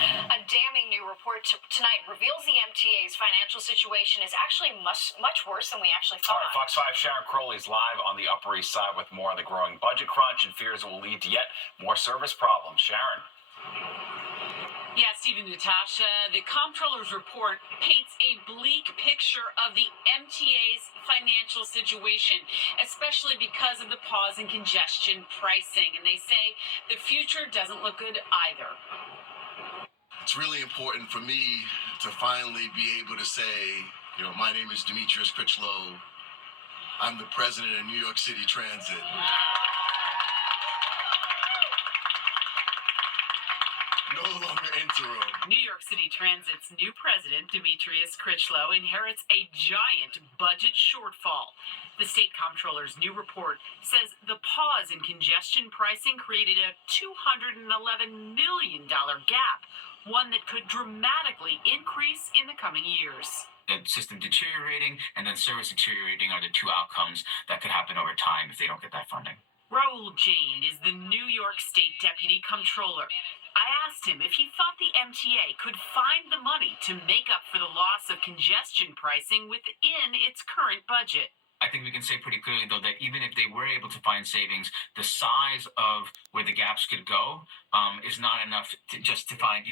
A damning new report tonight reveals the MTA's financial situation is actually much worse than we actually thought. All right, Fox 5 Sharon Crowley is live on the Upper East Side with more on the growing budget crunch and fears it will lead to yet more service problems. Sharon. Yeah, Stephen, Natasha, the comptroller's report paints a bleak picture of the MTA's financial situation, especially because of the pause in congestion pricing. And they say the future doesn't look good either. It's really important for me to finally be able to say, my name is Demetrius Critchlow. I'm the president of New York City Transit. No longer interim. New York City Transit's new president, Demetrius Critchlow, inherits a giant budget shortfall. The state comptroller's new report says the pause in congestion pricing created a $211 million gap, one that could dramatically increase in the coming years. The system deteriorating and then service deteriorating are the two outcomes that could happen over time if they don't get that funding. Raul Jane is the New York State Deputy Comptroller. I asked him if he thought the MTA could find the money to make up for the loss of congestion pricing within its current budget. I think we can say pretty clearly, though, that even if they were able to find savings, the size of where the gaps could go is not enough to find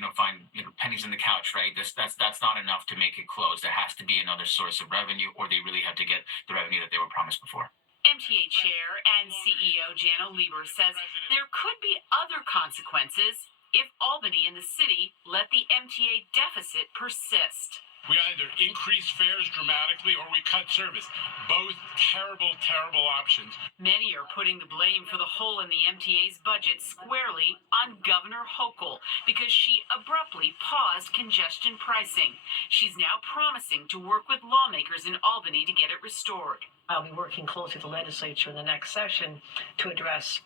pennies in the couch, right? That's not enough to make it close. There has to be another source of revenue, or they really have to get the revenue that they were promised before. MTA Chair and CEO Janno Lieber says there could be other consequences if Albany and the city let the MTA deficit persist. We either increase fares dramatically or we cut service. Both terrible, terrible options. Many are putting the blame for the hole in the MTA's budget squarely on Governor Hochul because she abruptly paused congestion pricing. She's now promising to work with lawmakers in Albany to get it restored. I'll be working closely with the legislature in the next session to address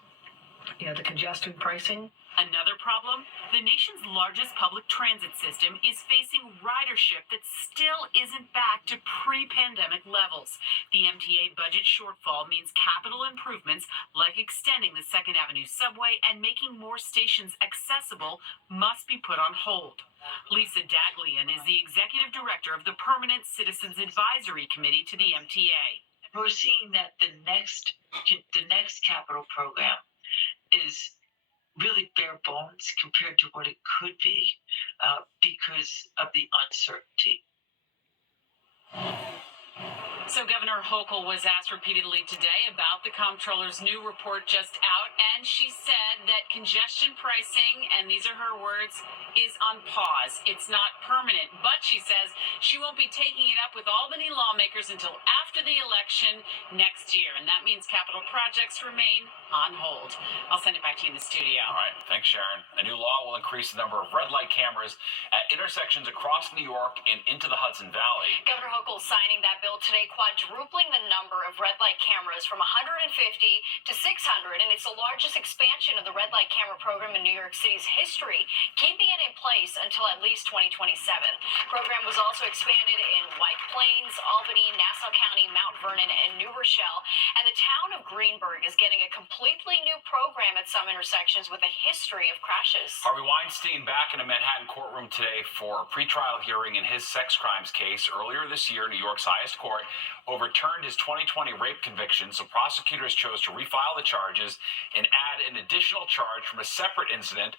the congestion pricing. Another problem, the nation's largest public transit system is facing ridership that still isn't back to pre-pandemic levels. The MTA budget shortfall means capital improvements like extending the 2nd Avenue subway and making more stations accessible must be put on hold. Lisa Daglian is the executive director of the Permanent Citizens Advisory Committee to the MTA. We're seeing that the next capital program is really bare bones compared to what it could be because of the uncertainty. So Governor Hochul was asked repeatedly today about the comptroller's new report just out, and she said that congestion pricing, and these are her words, is on pause. It's not permanent, but she says she won't be taking it up with Albany lawmakers until after the election next year, and that means capital projects remain on hold. I'll send it back to you in the studio. All right, thanks, Sharon. A new law will increase the number of red light cameras at intersections across New York and into the Hudson Valley. Governor Hochul signing that bill today, quadrupling the number of red light cameras from 150 to 600, and it's the largest expansion of the red light camera program in New York City's history, keeping it in place until at least 2027. Program was also expanded in White Plains, Albany, Nassau County, Mount Vernon, and New Rochelle, and the town of Greenburgh is getting a completely new program at some intersections with a history of crashes. Harvey Weinstein back in a Manhattan courtroom today for a pretrial hearing in his sex crimes case. Earlier this year, New York's highest court overturned his 2020 rape conviction, so prosecutors chose to refile the charges and add an additional charge from a separate incident.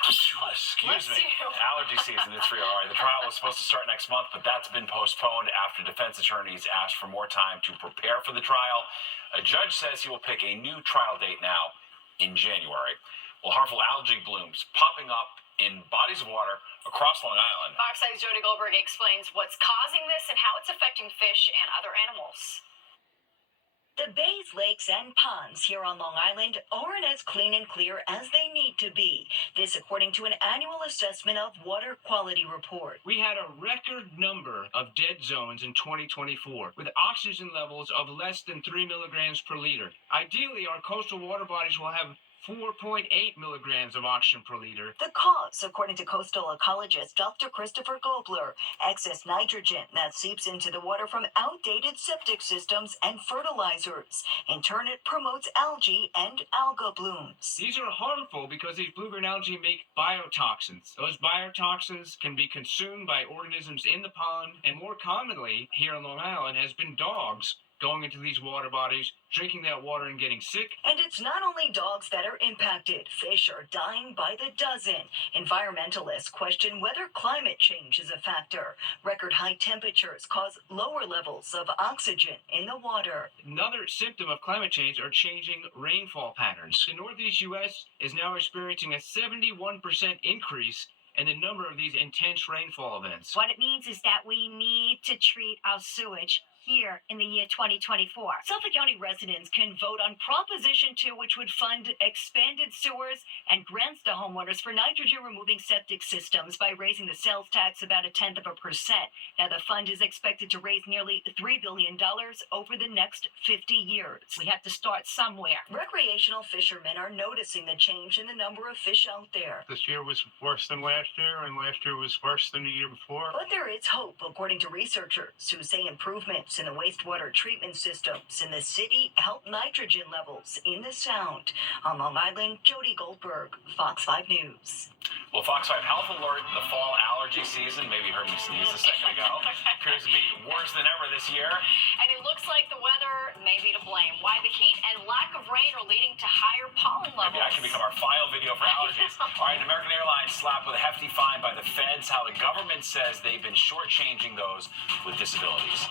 Excuse me. Allergy season, it's real. All right, the trial was supposed to start next month, but that's been postponed after defense attorneys asked for more time to prepare for the trial. A judge says he will pick a new trial date now in January. Well, harmful algae blooms popping up in bodies of water across Long Island. Fox 5's Jody Goldberg explains what's causing this and how it's affecting fish and other animals. The bays, lakes, and ponds here on Long Island aren't as clean and clear as they need to be. This according to an annual assessment of water quality report. We had a record number of dead zones in 2024 with oxygen levels of less than 3 milligrams per liter. Ideally, our coastal water bodies will have 4.8 milligrams of oxygen per liter. The cause, according to coastal ecologist Dr. Christopher Gobler, excess nitrogen that seeps into the water from outdated septic systems and fertilizers. In turn, it promotes algae and alga blooms. These are harmful because these blue-green algae make biotoxins. Those biotoxins can be consumed by organisms in the pond, and more commonly here on Long Island has been dogs going into these water bodies, drinking that water and getting sick. And it's not only dogs that are impacted. Fish are dying by the dozen. Environmentalists question whether climate change is a factor. Record high temperatures cause lower levels of oxygen in the water. Another symptom of climate change are changing rainfall patterns. The Northeast U.S. is now experiencing a 71% increase in the number of these intense rainfall events. What it means is that we need to treat our sewage here in the year 2024. Suffolk County residents can vote on Proposition 2, which would fund expanded sewers and grants to homeowners for nitrogen-removing septic systems by raising the sales tax about 0.1%. Now, the fund is expected to raise nearly $3 billion over the next 50 years. We have to start somewhere. Recreational fishermen are noticing the change in the number of fish out there. This year was worse than last year, and last year was worse than the year before. But there is hope, according to researchers who say improvements in the wastewater treatment systems in the city help nitrogen levels in the Sound. On Long Island, Jody Goldberg, Fox 5 News. Well, Fox 5 Health Alert, the fall allergy season, maybe you heard me sneeze a second ago, appears to be worse than ever this year. And it looks like the weather may be to blame. Why the heat and lack of rain are leading to higher pollen levels. Maybe that can become our file video for allergies. All right, American Airlines slapped with a hefty fine by the feds. How the government says they've been shortchanging those with disabilities.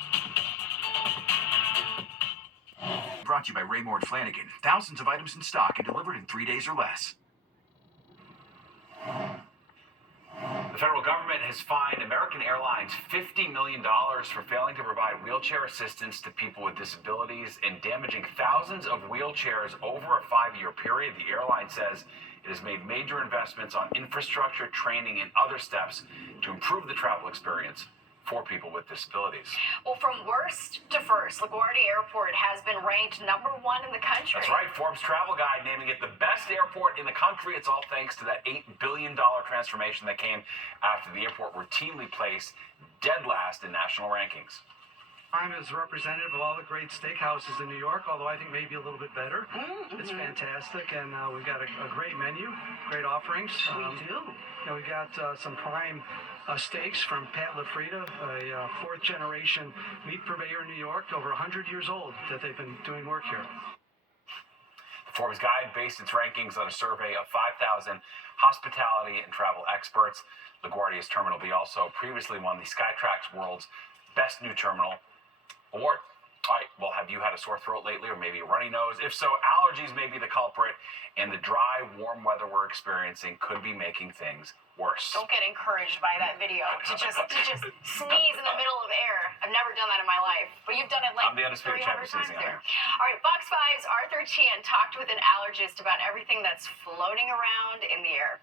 Brought to you by Raymore and Flanagan. Thousands of items in stock and delivered in 3 days or less. The federal government has fined American Airlines $50 million for failing to provide wheelchair assistance to people with disabilities and damaging thousands of wheelchairs over a 5-year period. The airline says it has made major investments on infrastructure, training, and other steps to improve the travel experience for people with disabilities. Well, from worst to first, LaGuardia Airport has been ranked #1 in the country. That's right. Forbes Travel Guide naming it the best airport in the country. It's all thanks to that $8 billion transformation that came after the airport routinely placed dead last in national rankings. I'm as representative of all the great steakhouses in New York, although I think maybe a little bit better. It's fantastic, and we've got a great menu, great offerings. We do. We got some prime steaks from Pat LaFrida, a fourth-generation meat purveyor in New York, over 100 years old, that they've been doing work here. The Forbes Guide based its rankings on a survey of 5,000 hospitality and travel experts. LaGuardia's Terminal B also previously won the Skytrax World's Best New Terminal Award. All right, well, have you had a sore throat lately or maybe a runny nose? If so, allergies may be the culprit, and the dry, warm weather we're experiencing could be making things worse. Don't get encouraged by that video to just sneeze in the middle of air. I've never done that in my life, but you've done it like I'm the undisputed 300 champion times sneezing there. All right, Fox 5's Arthur Chan talked with an allergist about everything that's floating around in the air.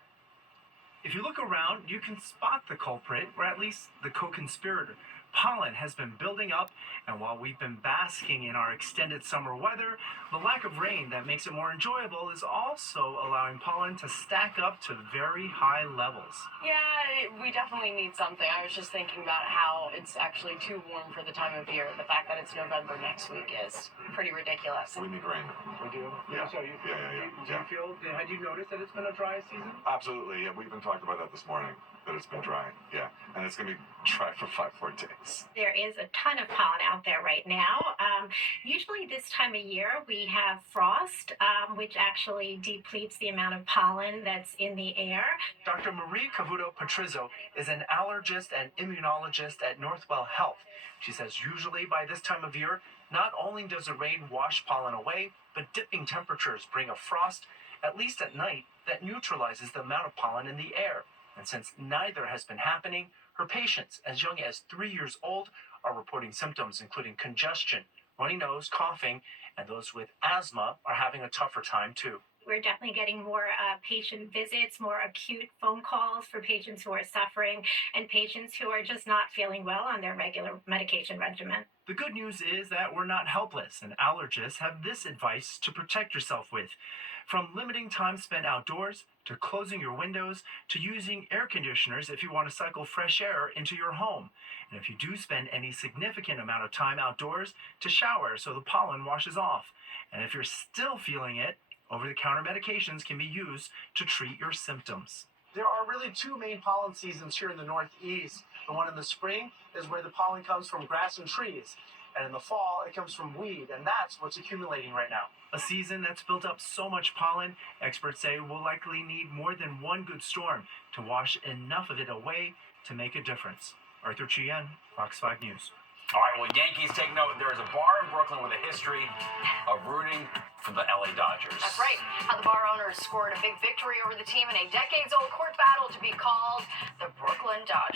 If you look around, you can spot the culprit, or at least the co-conspirator. Pollen has been building up, and while we've been basking in our extended summer weather, the lack of rain that makes it more enjoyable is also allowing pollen to stack up to very high levels. Yeah, we definitely need something. I was just thinking about how it's actually too warm for the time of year. The fact that it's November next week is pretty ridiculous. We need rain. We do? Yeah. So had you noticed that it's been a dry season? Absolutely. Yeah, we even talked about that this morning, that it's been dry. Yeah, and it's going to be dry for 5-4 days. There is a ton of pollen out there right now. Usually this time of year we have frost, which actually depletes the amount of pollen that's in the air. Dr. Marie Cavuto Patrizzo is an allergist and immunologist at Northwell Health. She says usually by this time of year, not only does the rain wash pollen away, but dipping temperatures bring a frost, at least at night, that neutralizes the amount of pollen in the air. And since neither has been happening, her patients, as young as 3 years old, are reporting symptoms including congestion, runny nose, coughing, and those with asthma are having a tougher time too. We're definitely getting more patient visits, more acute phone calls for patients who are suffering and patients who are just not feeling well on their regular medication regimen. The good news is that we're not helpless, and allergists have this advice to protect yourself with. From limiting time spent outdoors, to closing your windows, to using air conditioners if you want to cycle fresh air into your home. And if you do spend any significant amount of time outdoors, to shower so the pollen washes off. And if you're still feeling it, over-the-counter medications can be used to treat your symptoms. There are really two main pollen seasons here in the Northeast. The one in the spring is where the pollen comes from grass and trees. And in the fall, it comes from weed, and that's what's accumulating right now. A season that's built up so much pollen, experts say will likely need more than one good storm to wash enough of it away to make a difference. Arthur Chien, Fox 5 News. All right, well, Yankees take note. There is a bar in Brooklyn with a history of rooting for the LA Dodgers. That's right. How the bar owners scored a big victory over the team in a decades-old court battle to be called the Brooklyn Dodgers.